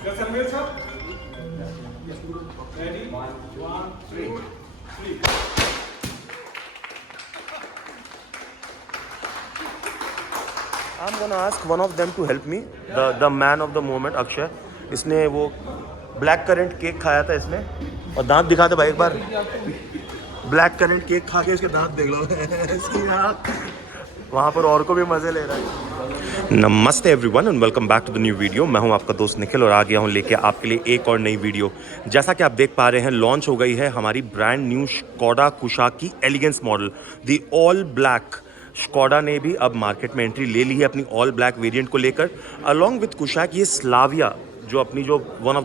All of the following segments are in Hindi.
Just a minute, sir. Ready? One, two, three. I'm gonna ask one of them to help me. The man of the moment, Akshay. इसने वो ब्लैक करंट केक खाया था इसमें और दांत दिखा दे भाई एक बार. ब्लैक करंट केक खा के इसके दांत देख लो. वहाँ पर और को भी मजे ले रहा है. नमस्ते everyone and welcome back to the new video. मैं हूं आपका दोस्त निखिल और आ गया हूं लेके आपके लिए एक और नई वीडियो. जैसा कि आप देख पा रहे हैं, लॉन्च हो गई है हमारी ब्रांड न्यू स्कोडा कुशाक की elegance model, the all black. Skoda ने भी अब मार्केट में एंट्री ले ली है अपनी ऑल ब्लैक वेरिएंट को लेकर. अलॉन्ग विद कुशाक ये स्लाविया जो अपनी जो one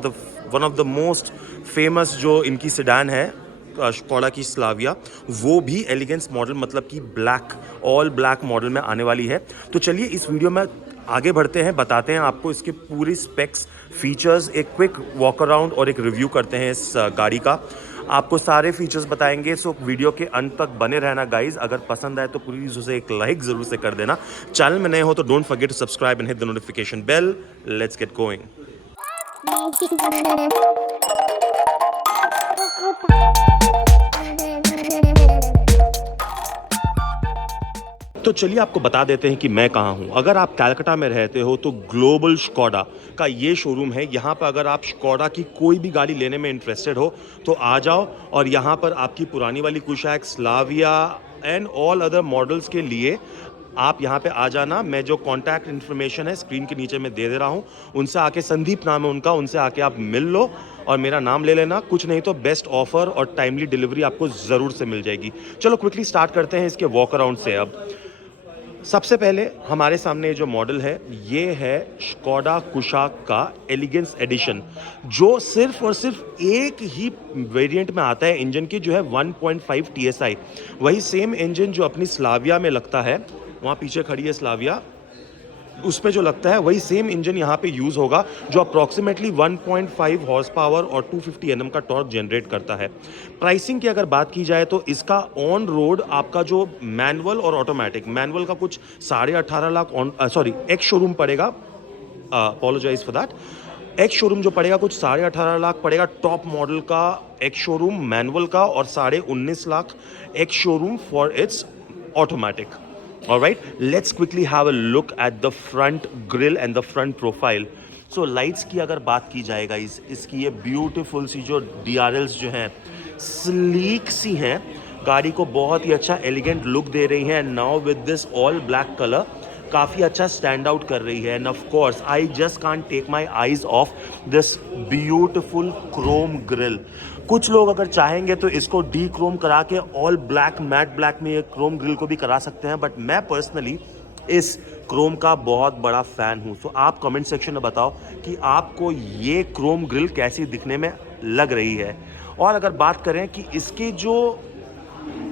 of the most famous जो इनकी सेडान है स्कोडा की स्लाविया, वो भी एलिगेंस मॉडल मतलब कि ब्लैक ऑल ब्लैक मॉडल में आने वाली है. तो चलिए इस वीडियो में आगे बढ़ते हैं, बताते हैं आपको इसके पूरी स्पेक्स, फीचर्स, एक क्विक वॉक अराउंड और एक रिव्यू करते हैं इस गाड़ी का. आपको सारे फीचर्स बताएंगे, सो वीडियो के अंत तक बने रहना गाइज. अगर पसंद आए तो प्लीज़ उसे एक लाइक ज़रूर से कर देना. चैनल में नए हो तो don't forget to subscribe and hit the notification bell. Let's get going. तो चलिए आपको बता देते हैं कि मैं कहाँ हूँ. अगर आप कलकत्ता में रहते हो तो ग्लोबल स्कोडा का ये शोरूम है. यहाँ पर अगर आप स्कोडा की कोई भी गाड़ी लेने में इंटरेस्टेड हो तो आ जाओ और यहाँ पर आपकी पुरानी वाली Kushaq, Slavia and all other models के लिए आप यहाँ पे आ जाना. मैं जो कॉन्टैक्ट इन्फॉर्मेशन है स्क्रीन के नीचे मैं दे दे रहा हूँ, उनसे आके, संदीप नाम है उनका, उनसे आके आप मिल लो और मेरा नाम ले लेना. कुछ नहीं तो बेस्ट ऑफर और टाइमली डिलीवरी आपको ज़रूर से मिल जाएगी. चलो क्विकली स्टार्ट करते हैं इसके वॉक अराउंड से. अब सबसे पहले हमारे सामने जो मॉडल है ये है स्कोडा कुशाक का एलिगेंस एडिशन, जो सिर्फ और सिर्फ एक ही वेरिएंट में आता है इंजन की, जो है 1.5 TSI. वही सेम इंजन जो अपनी स्लाविया में लगता है, वहाँ पीछे खड़ी है स्लाविया, उस पे जो लगता है वही सेम इंजन यहाँ पे यूज़ होगा, जो अप्रॉक्सीमेटली 1.5 हॉर्स पावर और 250 Nm का टॉर्क जनरेट करता है. प्राइसिंग की अगर बात की जाए तो इसका ऑन रोड आपका जो मैनुअल और ऑटोमेटिक, मैनुअल का कुछ 18.5 लाख एक्स शोरूम पड़ेगा. Apologise for that. Ex showroom जो पड़ेगा कुछ 18.5 लाख पड़ेगा टॉप मॉडल का एक्स शोरूम मैनुअल का, और 19.5 lakh ex showroom for its automatic. Alright, let's quickly have a look at the front grille and the front profile. So lights की अगर बात की जाए गाइस, इसकी ये ब्यूटीफुल सी जो DRLs जो हैं, स्लीक सी हैं, गाड़ी को बहुत ही अच्छा एलिगेंट लुक दे रही हैं. Now with this all black colour काफ़ी अच्छा स्टैंड आउट कर रही है. And of course I just can't take my eyes off this beautiful chrome grille. कुछ लोग अगर चाहेंगे तो इसको डी क्रोम करा के ऑल ब्लैक, मैट ब्लैक में ये क्रोम ग्रिल को भी करा सकते हैं, बट मैं पर्सनली इस क्रोम का बहुत बड़ा फ़ैन हूँ. तो आप कमेंट सेक्शन में बताओ कि आपको ये क्रोम ग्रिल कैसी दिखने में लग रही है. और अगर बात करें कि इसके जो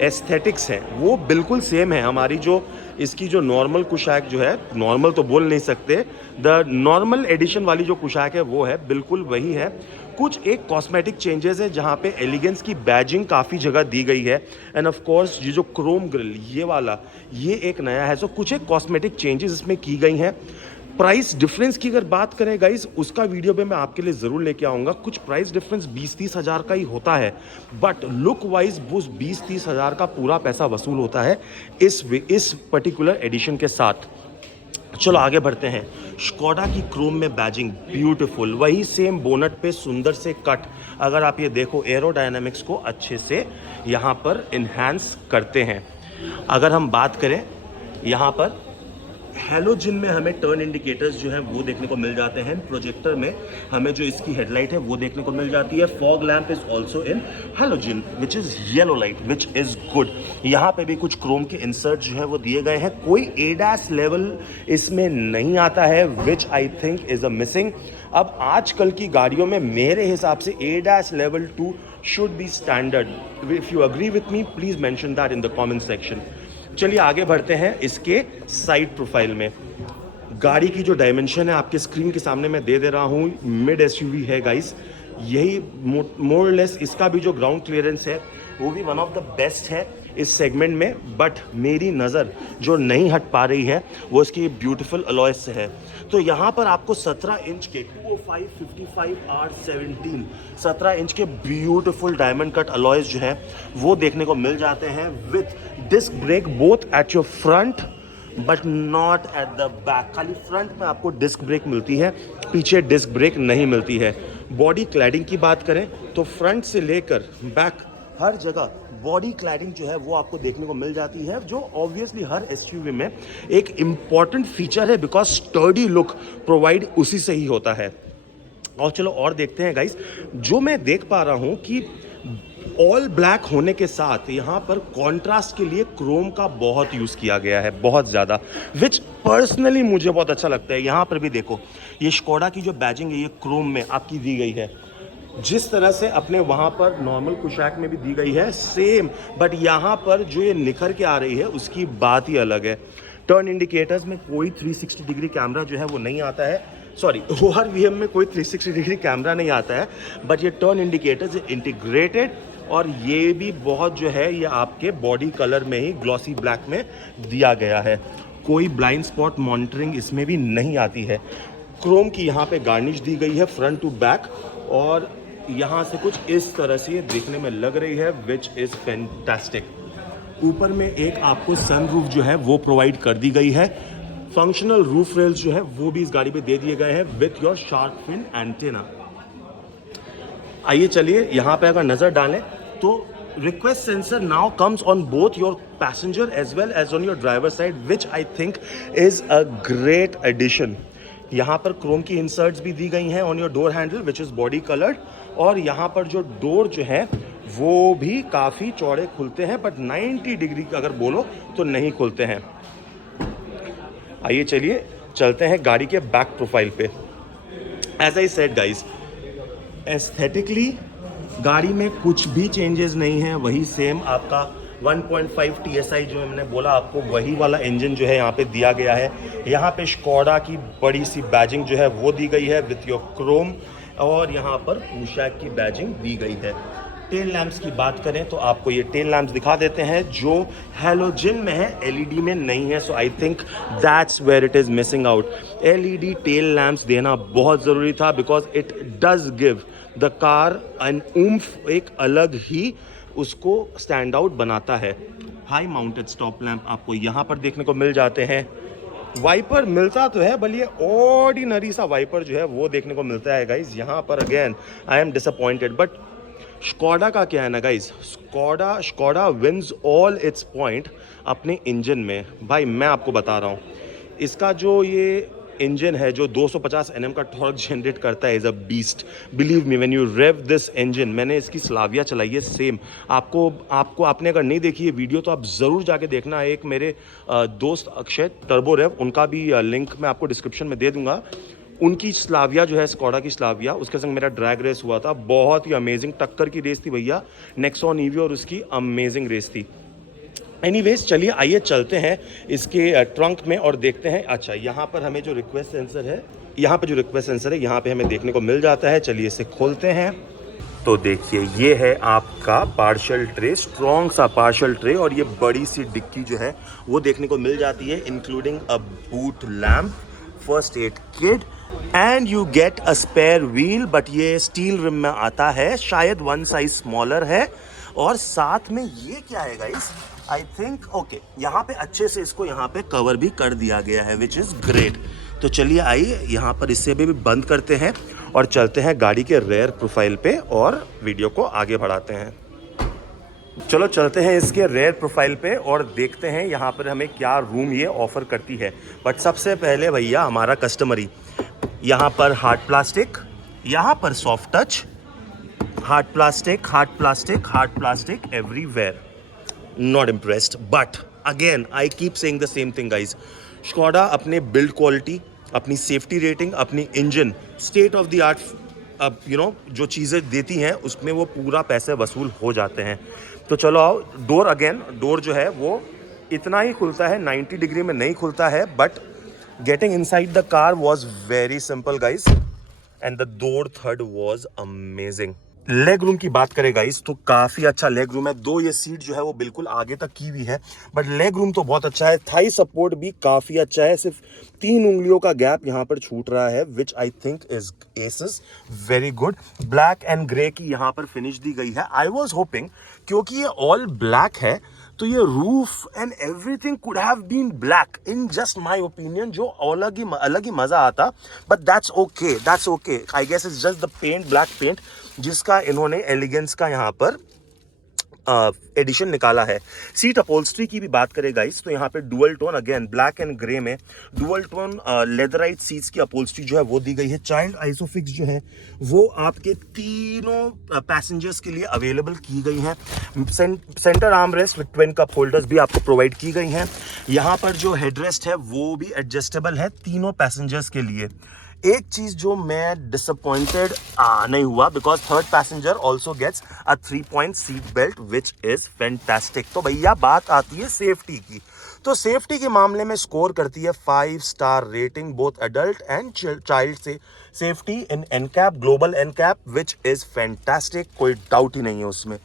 एस्थेटिक्स हैं वो बिल्कुल सेम है हमारी जो इसकी जो नॉर्मल कुशाक जो है, नॉर्मल तो बोल नहीं सकते, द नॉर्मल एडिशन वाली जो कुशाक है वो है बिल्कुल वही है. कुछ एक कॉस्मेटिक चेंजेस है जहाँ पे एलिगेंस की बैजिंग काफ़ी जगह दी गई है. एंड ऑफ कोर्स ये जो क्रोम ग्रिल ये वाला ये एक नया है. सो कुछ एक कॉस्मेटिक चेंजेस इसमें की गई हैं. प्राइस डिफरेंस की अगर बात करें गाइस, उसका वीडियो पे मैं आपके लिए ज़रूर लेके आऊँगा. कुछ प्राइस डिफरेंस 20-30 हज़ार का ही होता है, बट लुक वाइज वो 20-30 हज़ार का पूरा पैसा वसूल होता है इस पर्टिकुलर एडिशन के साथ. चलो आगे बढ़ते हैं. स्कोडा की क्रोम में बैजिंग ब्यूटीफुल, वही सेम बोनट पे सुंदर से कट. अगर आप ये देखो, एरोडायनामिक्स को अच्छे से यहाँ पर इन्हांस करते हैं. अगर हम बात करें यहाँ पर हैलोजन में हमें टर्न इंडिकेटर्स जो हैं वो देखने को मिल जाते हैं. प्रोजेक्टर में हमें जो इसकी हेडलाइट है वो देखने को मिल जाती है. Fog lamp is also in halogen which is yellow light which is good. यहाँ पे भी कुछ क्रोम के इंसर्ट जो है वो दिए गए हैं. कोई एडास लेवल इसमें नहीं आता है which I think is a missing. अब आजकल की गाड़ियों में मेरे हिसाब से ADAS level 2 should be standard. If you agree with me please mention that in the comment section. चलिए आगे बढ़ते हैं इसके साइड प्रोफाइल में. गाड़ी की जो डायमेंशन है आपके स्क्रीन के सामने मैं दे रहा हूँ. मिड एसयूवी है गाइस, यही मोर लेस. इसका भी जो ग्राउंड क्लियरेंस है वो भी वन ऑफ द बेस्ट है. इस सेगमेंट में, बट मेरी नज़र जो नहीं हट पा रही है वो इसकी ब्यूटीफुल अलॉयज से है। तो यहाँ पर आपको 17 इंच के 205/55R17 17 इंच के ब्यूटीफुल डायमंड कट अलॉयज जो है वो देखने को मिल जाते हैं with disc brake both at your front but not at the back. खाली फ्रंट में आपको डिस्क ब्रेक मिलती है, पीछे डिस्क ब्रेक नहीं मिलती है। बॉडी क्लैडिंग की बात करें तो फ्रंट से लेकर बैक हर जगह बॉडी क्लैडिंग जो है वो आपको देखने को मिल जाती है, जो ऑब्वियसली हर एसयूवी में एक इम्पॉर्टेंट फीचर है बिकॉज स्टर्डी लुक प्रोवाइड उसी से ही होता है। और चलो और देखते हैं गाइस, जो मैं देख पा रहा हूँ कि ऑल ब्लैक होने के साथ यहाँ पर कॉन्ट्रास्ट के लिए क्रोम का बहुत यूज़ किया गया है, बहुत ज़्यादा, विच पर्सनली मुझे बहुत अच्छा लगता है। यहाँ पर भी देखो ये स्कोडा की जो बैजिंग है ये क्रोम में आपकी दी गई है, जिस तरह से अपने वहाँ पर नॉर्मल कुशैक में भी दी गई है सेम, बट यहाँ पर जो ये निखर के आ रही है उसकी बात ही अलग है। टर्न इंडिकेटर्स में कोई 360 डिग्री कैमरा जो है वो नहीं आता है, सॉरी हर वीएम में कोई 360 डिग्री कैमरा नहीं आता है, बट ये टर्न इंडिकेटर्स इंटीग्रेटेड और ये भी बहुत जो है ये आपके बॉडी कलर में ही ग्लॉसी ब्लैक में दिया गया है। कोई ब्लाइंड स्पॉट मॉनिटरिंग इसमें भी नहीं आती है। क्रोम की यहाँ पे गार्निश दी गई है फ्रंट टू बैक और यहाँ से कुछ इस तरह से ये देखने में लग रही है विच इज़ फैंटास्टिक। ऊपर में एक आपको सन रूफ जो है वो प्रोवाइड कर दी गई है। फंक्शनल रूफ रेल्स जो है वो भी इस गाड़ी पे दे दिए गए हैं with your shark fin antenna. आइए चलिए यहाँ पे अगर नज़र डालें तो request sensor now comes on both your passenger as well as on your driver side, which I think is a great addition. यहाँ पर क्रोम की इंसर्ट्स भी दी गई हैं on your door handle which is body coloured, और यहाँ पर जो डोर जो है वो भी काफ़ी चौड़े खुलते हैं, बट 90 डिग्री अगर बोलो तो नहीं खुलते हैं। आइए चलिए चलते हैं गाड़ी के बैक प्रोफाइल पे। As I said guys, aesthetically गाड़ी में कुछ भी चेंजेस नहीं है, वही सेम आपका 1.5 TSI जो मैंने बोला आपको वही वाला इंजन जो है यहाँ पे दिया गया है। यहाँ पे स्कोडा की बड़ी सी बैजिंग जो है वो दी गई है विथ योर क्रोम, और यहाँ पर कुशैक की बैजिंग दी गई है। टेल लैंप्स की बात करें तो आपको ये टेल लैंप्स दिखा देते हैं जो हैलोजन में है, LED में नहीं है, so I think that's where it is missing out. LED tail lamps देना बहुत ज़रूरी था because it does give the car an oomph, एक अलग ही उसको स्टैंड आउट बनाता है। हाई माउंटेड स्टॉप लैंप आपको यहाँ पर देखने को मिल जाते हैं। वाइपर मिलता तो है बल ये ऑर्डिनरी सा वाइपर जो है वो देखने को मिलता है गाइज यहाँ पर। Again I am disappointed, but Skoda का क्या है ना guys, Skoda wins all its point अपने इंजन में। भाई मैं आपको बता रहा हूँ इसका जो ये इंजन है जो 250 Nm का टॉर्क जनरेट करता है, is a beast. Believe me when you rev this engine, मैंने इसकी स्लाविया चलाई है सेम। आपको आपने अगर नहीं देखी है वीडियो तो आप ज़रूर जाके देखना। एक मेरे दोस्त अक्षय टर्बो रेव, उनका भी लिंक मैं आपको डिस्क्रिप्शन में दे दूंगा। उनकी स्लाविया जो है स्कोडा की स्लाविया, उसके संग मेरा ड्रैग रेस हुआ था, बहुत ही अमेजिंग टक्कर की रेस थी भैया, नेक्सॉन ईवी, और उसकी अमेजिंग रेस थी। एनीवेज चलिए आइए चलते हैं इसके ट्रंक में और देखते हैं। अच्छा यहाँ पर हमें जो रिक्वेस्ट सेंसर है, यहाँ पे हमें देखने को मिल जाता है। चलिए इसे खोलते हैं तो देखिए ये है आपका पार्शियल ट्रे, स्ट्रॉन्ग सा पार्शियल ट्रे, और ये बड़ी सी डिक्की जो है वो देखने को मिल जाती है including a boot lamp, first aid kit and you get a spare wheel, but ये स्टील रिम में आता है, शायद 1 साइज स्मॉलर है। और साथ में ये क्या है गाइस, आई थिंक ओके यहाँ पे अच्छे से इसको यहाँ पे कवर भी कर दिया गया है विच इज़ ग्रेट। तो चलिए आइए यहाँ पर इससे भी बंद करते हैं और चलते हैं गाड़ी के रेयर प्रोफाइल पे और वीडियो को आगे बढ़ाते हैं। चलो चलते हैं इसके रेयर प्रोफाइल पे और देखते हैं यहाँ पर हमें क्या रूम ये ऑफर करती है। बट सबसे पहले भैया हमारा कस्टमरी, यहाँ पर हार्ड प्लास्टिक, यहाँ पर soft touch, hard plastic everywhere. Not impressed, but again I keep saying the same thing guys. Skoda अपने बिल्ड क्वालिटी, अपनी सेफ्टी रेटिंग, अपनी engine, state of the art जो चीज़ें देती हैं उसमें वो पूरा पैसे वसूल हो जाते हैं। तो चलो आओ, डोर जो है वो इतना ही खुलता है, 90 डिग्री में नहीं खुलता है, but getting inside the car was very simple guys, and the door third was amazing. Leg room की बात करें गाइस तो काफी अच्छा लेग रूम है। दो ये सीट जो है वो बिल्कुल आगे तक की हुई है, बट लेग रूम तो बहुत अच्छा है। थाई सपोर्ट भी काफी अच्छा है, सिर्फ 3 उंगलियों का गैप यहाँ पर छूट रहा है, which I think is aces very good. Black and grey की यहाँ पर फिनिश दी गई है। आई वॉज होपिंग, क्योंकि ये ऑल ब्लैक है तो ये roof and everything could have been black in just my opinion, जो अलग ही मजा आता, but that's okay. I guess it's just the paint, black paint, जिसका इन्होंने एलिगेंस का यहाँ पर एडिशन निकाला है। सीट अपहोल्स्ट्री की भी बात करें गाइस तो यहाँ पे dual tone, again black and grey में डुअल टोन लेदराइट सीट्स की अपहोल्स्ट्री जो है वो दी गई है। चाइल्ड आइसोफिक्स जो है वो आपके तीनों पैसेंजर्स के लिए अवेलेबल की गई हैं। Centre arm rest with twin cup holders भी आपको प्रोवाइड की गई हैं। यहाँ पर जो हेडरेस्ट है वो भी एडजस्टेबल है तीनों पैसेंजर्स के लिए। एक चीज जो मैं डिसअपॉइंटेड नहीं हुआ, because third passenger also gets a 3-point seat belt which is fantastic. तो भैया बात आती है सेफ्टी की, तो सेफ्टी के मामले में स्कोर करती है 5 star rating, both adult and child से safety in NCAP, global NCAP, which is fantastic, कोई डाउट ही नहीं है उसमें।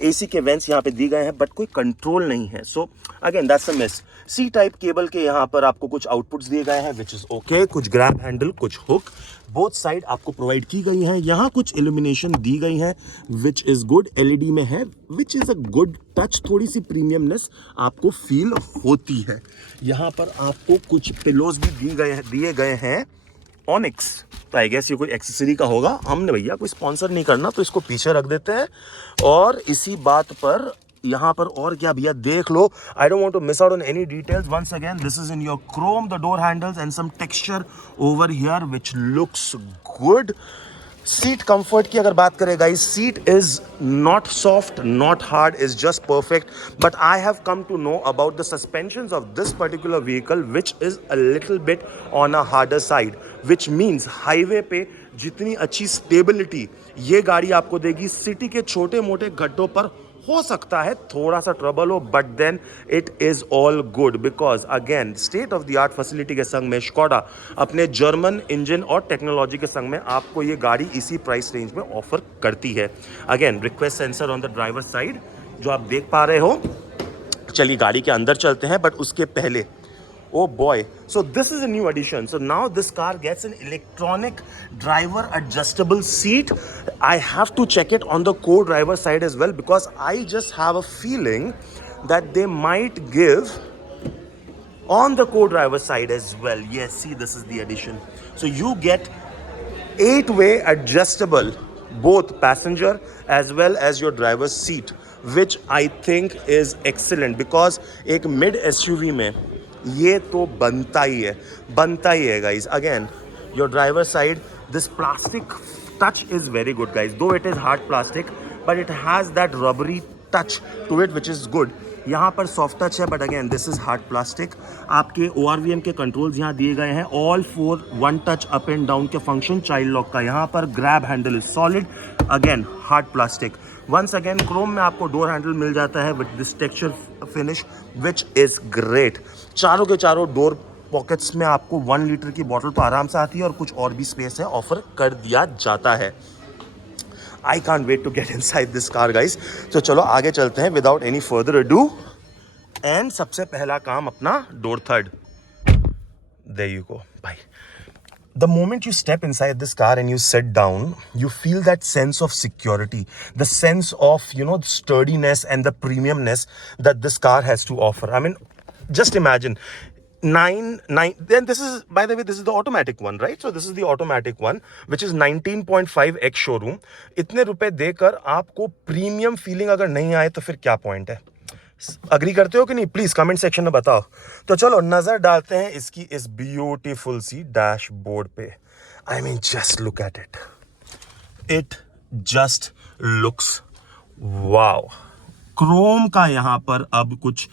एसी के वेंट्स यहाँ पे दी गए हैं बट कोई कंट्रोल नहीं है, so again that's a miss. C type cable के यहाँ पर आपको कुछ आउटपुट्स दिए गए हैं विच इज ओके, कुछ ग्रैब हैंडल, कुछ हुक बोथ साइड आपको प्रोवाइड की गई हैं। यहाँ कुछ इल्यूमिनेशन दी गई है विच इज गुड, एलईडी में है, विच इज अ गुड टच, थोड़ी सी प्रीमियमनेस आपको फील होती है। यहाँ पर आपको कुछ पिलोज भी दिए गए हैं ऑनिक्स, तो आई गेस ये कोई एक्सेसरी का होगा। हमने भैया कोई स्पॉन्सर नहीं करना तो इसको पीछे रख देते हैं। और इसी बात पर यहाँ पर और क्या भैया देख लो, I don't want to miss out on any details. Once again this is in your chrome, the door handles and some texture over here which looks good. Seat comfort की अगर बात करें guys, seat is not soft, not hard, is just perfect, but I have come to know about the suspensions of this particular vehicle which is a little bit on a harder side, which means highway पे जितनी अच्छी स्टेबिलिटी ये गाड़ी आपको देगी, सिटी के छोटे मोटे गड्ढों पर हो सकता है थोड़ा सा ट्रबल हो, but then it is all good, because again state of the art facility के संग में स्कोडा अपने जर्मन इंजन और टेक्नोलॉजी के संग में आपको ये गाड़ी इसी प्राइस रेंज में ऑफर करती है। Again request sensor on the driver side जो आप देख पा रहे हो। चलिए गाड़ी के अंदर चलते हैं, बट उसके पहले oh boy, so this is a new addition. So now this car gets an electronic driver adjustable seat. I have to check it on the co-driver side as well, because I just have a feeling that they might give on the co-driver side as well. Yes, see, this is the addition. So you get 8-way adjustable both passenger as well as your driver's seat, which I think is excellent, because एक mid SUV में ये तो बनता ही है guys. Again, your driver side, this plastic touch is very good guys, though it is hard plastic, but it has that rubbery touch to it which is good. यहाँ पर सॉफ्ट टच है, but again this is hard plastic. आपके ORVM के कंट्रोल्स यहाँ दिए गए हैं, all 4 1 touch up and down के फंक्शन, चाइल्ड लॉक का यहाँ पर, grab handle is solid, again hard plastic. Once again chrome में आपको डोर हैंडल मिल जाता है with this texture finish which is great. चारों के चारों डोर पॉकेट्स में आपको 1 लीटर की बॉटल तो आराम से आती है, और कुछ और भी स्पेस है ऑफर कर दिया जाता है। I can't wait to get inside this car guys. तो चलो आगे चलते हैं without any further ado. And सबसे पहला काम अपना door third. There you go. Bye. The moment you step inside this car and you sit down, you feel that sense of security, the sense of, you know, sturdiness and the premiumness that this car has to offer. I mean, just imagine. 9 then this is, by the way, this is the automatic one, right? So this is the automatic one which is 19.5x showroom. इतने रुपए देकर आपको प्रीमियम फीलिंग अगर नहीं आए तो फिर क्या पॉइंट है? अग्री करते हो कि नहीं? प्लीज कमेंट सेक्शन में बताओ। तो चलो नजर डालते हैं इसकी इस ब्यूटीफुल सी डैशबोर्ड पे। I mean just look at it, it just looks wow. Chrome का यहाँ पर अब कुछ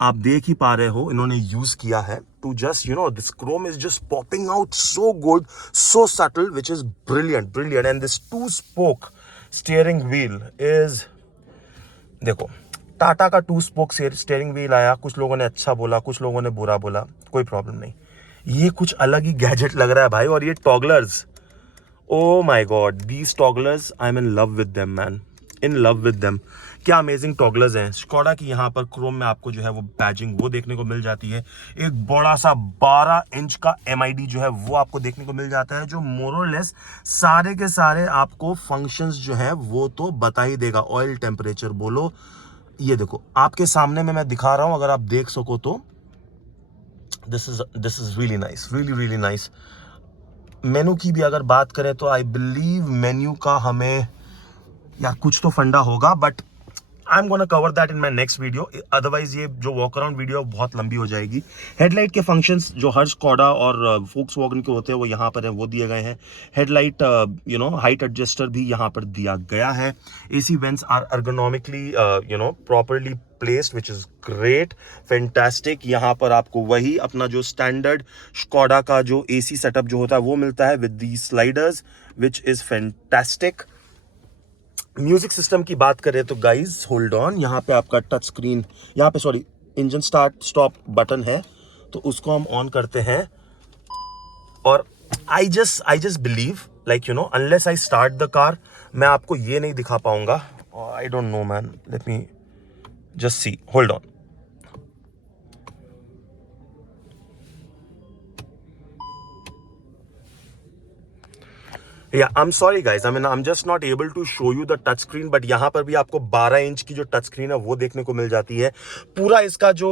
आप देख ही पा रहे हो इन्होंने यूज किया है to just, you know, this chrome is just popping out so good, so subtle, which is brilliant. And this 2 spoke steering wheel is, देखो टाटा का 2 स्पोक स्टीयरिंग व्हील आया, कुछ लोगों ने अच्छा बोला, कुछ लोगों ने बुरा बोला, कोई प्रॉब्लम नहीं, ये कुछ अलग ही गैजेट लग रहा है भाई। और ये टॉगलर्स, Oh my god, these togglers, I'm in love with them, man. In love with them. क्या अमेजिंग टॉगलर्स हैं। स्कोडा की यहाँ पर क्रोम में आपको जो है वो बैजिंग वो देखने को मिल जाती है। एक बड़ा सा 12 इंच का MID जो है वो आपको देखने को मिल जाता है, जो मोर और लेस सारे के सारे आपको फंक्शंस जो है वो तो बता ही देगा। ऑयल टेम्परेचर बोलो, ये देखो आपके सामने में मैं दिखा रहा हूं, अगर आप देख सको तो this is really nice, really nice. मेनू की भी अगर बात करें तो आई बिलीव मेन्यू का हमें यार कुछ तो फंडा होगा, but I am gonna cover that in my next video, otherwise ये जो वॉक अराउंड वीडियो बहुत लंबी हो जाएगी। हेडलाइट के फंक्शंस जो हर स्कोडा और फोक्सवैगन के होते हैं वो यहाँ पर है, वो दिए गए हैं। हेडलाइट हाइट एडजस्टर भी यहाँ पर दिया गया है। AC vents are ergonomically properly placed, which is great, fantastic. यहाँ पर आपको वही अपना जो स्टैंडर्ड स्कोडा का जो AC सेटअप जो होता है वो मिलता है with the sliders, which is fantastic. Music system की बात करें तो गाइज होल्ड ऑन, यहाँ पे आपका टच स्क्रीन, यहाँ पे sorry engine start stop button है, तो उसको हम ऑन करते हैं। और I just believe like unless I start the car, मैं आपको ये नहीं दिखा पाऊंगा। आई don't no man, let me just see, hold on. Yeah, I'm sorry guys. I mean, I'm just not able to show you the touch screen, but यहाँ पर भी आपको 12 इंच की जो टच स्क्रीन है वो देखने को मिल जाती है। पूरा इसका जो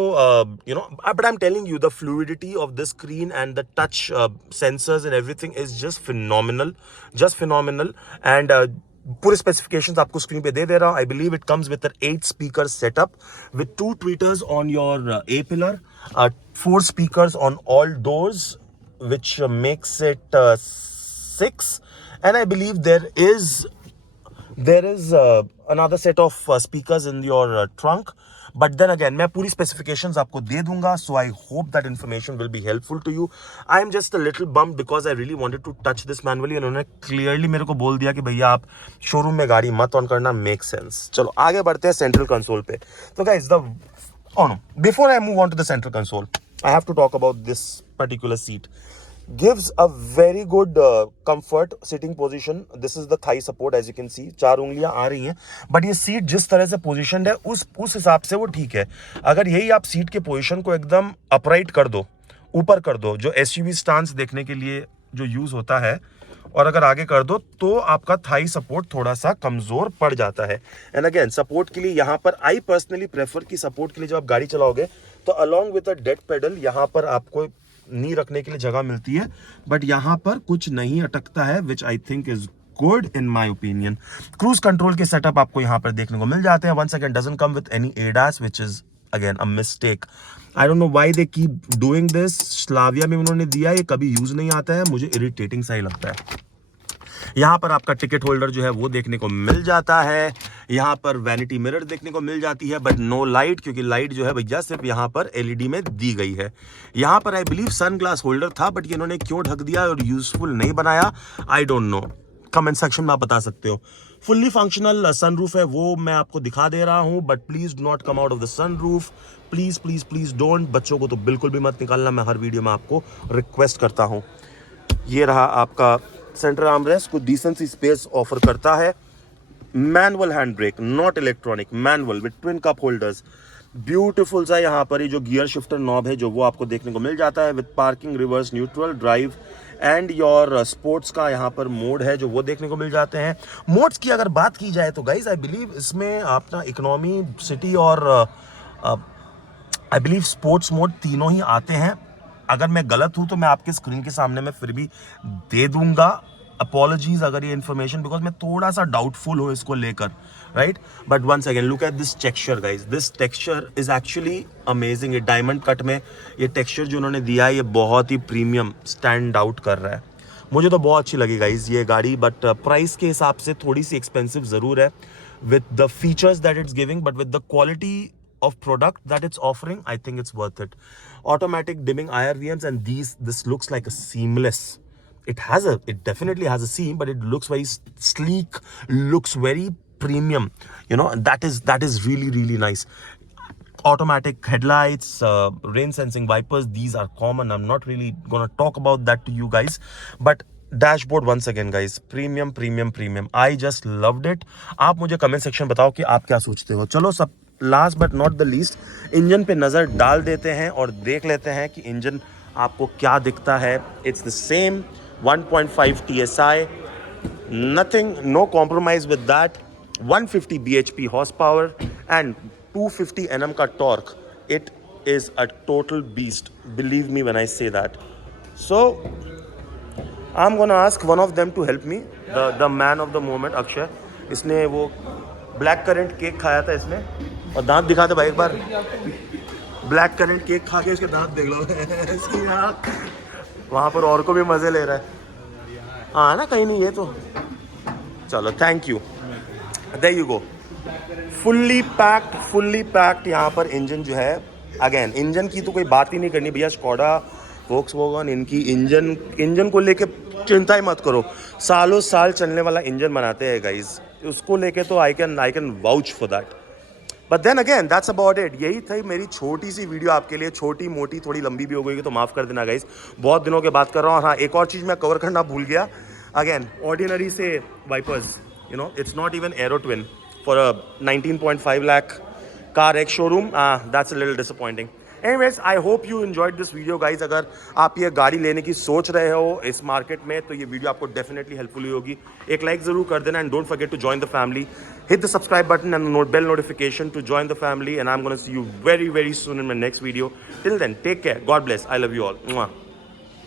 but I'm telling you, the fluidity of the screen and the touch sensors and everything is just phenomenal, and पूरे स्पेसिफिकेशंस आपको स्क्रीन पे दे रहा हूँ। I believe it comes with 8 speaker setup with 2 tweeters on your A pillar, 4 speakers on all doors, which makes it 6, and I believe there is another set of speakers in your trunk, but then again मैं पूरी specifications आपको दे दूंगा, so I hope that information will be helpful to you. I am just a little bummed because I really wanted to touch this manually, उन्होंने clearly मेरे को बोल दिया कि भैया आप शोरूम में गाड़ी मत ऑन करना, make sense। चलो आगे बढ़ते हैं सेंट्रल कंसोल पे। तो guys, before I move on to the central console, I have to talk about this particular seat. Gives a very good comfort sitting position. This is the thigh support, as you can see, 4 उंगलियां आ रही हैं, बट ये सीट जिस तरह से पोजीशनड है उस हिसाब से वो ठीक है। अगर यही आप सीट के पोजीशन को एकदम अपराइट कर दो, ऊपर कर दो, जो SUV स्टांस देखने के लिए जो यूज होता है, और अगर आगे कर दो तो आपका थाई सपोर्ट थोड़ा सा कमजोर पड़ जाता है। एंड अगेन सपोर्ट के लिए यहाँ पर आई पर्सनली प्रेफर कि सपोर्ट के लिए जब आप गाड़ी चलाओगे तो along with a dead pedal यहाँ पर आपको नी रखने के लिए जगह मिलती है, बट यहाँ पर कुछ नहीं अटकता है, which I think is good in my opinion. Cruise control के सेटअप आपको यहाँ पर देखने को मिल जाते हैं। Once again doesn't come with any ADAS, which is again a mistake. I don't know why they keep doing this. Slavia में उन्होंने दिया, ये कभी यूज नहीं आता है, मुझे इरिटेटिंग सा ही लगता है। यहाँ पर आपका टिकट होल्डर जो है वो देखने को मिल जाता है। यहाँ पर वैनिटी मिरर देखने को मिल जाती है, बट नो लाइट, क्योंकि लाइट जो है भैया सिर्फ यहाँ पर LED में दी गई है। यहाँ पर I believe sun glass holder था, बट ये इन्होंने क्यों ढक दिया और यूजफुल नहीं बनाया, I don't know. Comment section में आप बता सकते हो। फुल्ली फंक्शनल सनरूफ है, वो मैं आपको दिखा दे रहा हूँ, but please do not come out of the sunroof. Please please please don't. बच्चों को तो बिल्कुल भी मत निकालना, मैं हर वीडियो में आपको रिक्वेस्ट करता हूँ। ये रहा आपका सेंटर आर्मरेस्ट, कुछ डिसेंट सी स्पेस ऑफर करता है। Manual hand brake, not electronic, manual with twin cup holders. Beautiful सा यहाँ पर ये जो गियर शिफ्टर नॉब है जो वो आपको देखने को मिल जाता है, with parking, reverse, neutral, drive and your sports का यहाँ पर मोड है जो वो देखने को मिल जाते हैं। मोड्स की अगर बात की जाए तो गाइज आई बिलीव इसमें अपना इकोनॉमी, सिटी और आई बिलीव स्पोर्ट्स मोड तीनों ही आते हैं। अगर मैं गलत हूं तो मैं आपके स्क्रीन के सामने में फिर भी दे दूंगा। अपॉलॉजीज अगर ये इन्फॉर्मेशन, बिकॉज मैं थोड़ा सा डाउटफुल हूं इसको लेकर, right. But once again look at this texture guys, this texture is actually amazing. ये डायमंड कट में ये टेक्सचर जो उन्होंने दिया है ये बहुत ही प्रीमियम स्टैंड आउट कर रहा है। मुझे तो बहुत अच्छी लगी गाइज ये गाड़ी, बट प्राइस के हिसाब से थोड़ी सी एक्सपेंसिव जरूर है। With the features that it's giving, but with the quality of product that it's offering, I think it's worth it. Automatic dimming IRVMs, and this looks like a seamless. It definitely has a seam, but it looks very sleek, looks very premium. And that is really nice. Automatic headlights, rain sensing wipers, these are common. I'm not really gonna talk about that to you guys, but dashboard once again guys, premium premium premium, I just loved it. आप मुझे कमेंट सेक्शन बताओ कि आप क्या सोचते हो। चलो सब last but not the least, engine पे नज़र डाल देते हैं और देख लेते हैं कि इंजन आपको क्या दिखता है। It's the same 1.5 TSI, nothing, no compromise with that, 150 bhp horsepower and 250 nm ka torque. It is a total beast, believe me when I say that. So I'm gonna ask one of them to help me, the man of the moment, Akshay. इसने वो ब्लैक करंट केक खाया था इसने, और दांत दिखा दे भाई एक बार। ब्लैक करंट केक खा के इसके दांत देख लो। वहाँ पर और को भी मज़े ले रहा है। हाँ ना, कहीं नहीं है तो चलो, thank you, there you go, fully packed यहाँ पर इंजन जो है। अगेन इंजन की तो कोई बात ही नहीं करनी भैया, स्कोडा वोक्सवैगन इनकी इंजन को लेके चिंता ही मत करो, सालों साल चलने वाला इंजन बनाते हैं गाइज, उसको लेके तो I can vouch for that. But then again that's about it. यही थी मेरी छोटी सी वीडियो आपके लिए, छोटी मोटी, थोड़ी लंबी भी हो गई तो माफ़ कर देना गाइज, बहुत दिनों के बात कर रहा हूँ। हाँ, एक और चीज़ मैं कवर करना भूल गया, अगेन ऑर्डिनरी से wipers, you know, it's not even aero twin for a 19.5 lakh car ex showroom, that's a little disappointing. Anyways, I hope you enjoyed this video guys. अगर आप ये गाड़ी लेने की सोच रहे हो इस मार्केट में तो ये वीडियो आपको डेफिनेटली हेल्पफुल होगी। एक लाइक जरूर कर देना, and don't forget to join the family, hit the subscribe button and the bell notification to join the family, and I'm going to see you very, very soon in my next video. Till then, take care, God bless, I love you all. Mwah.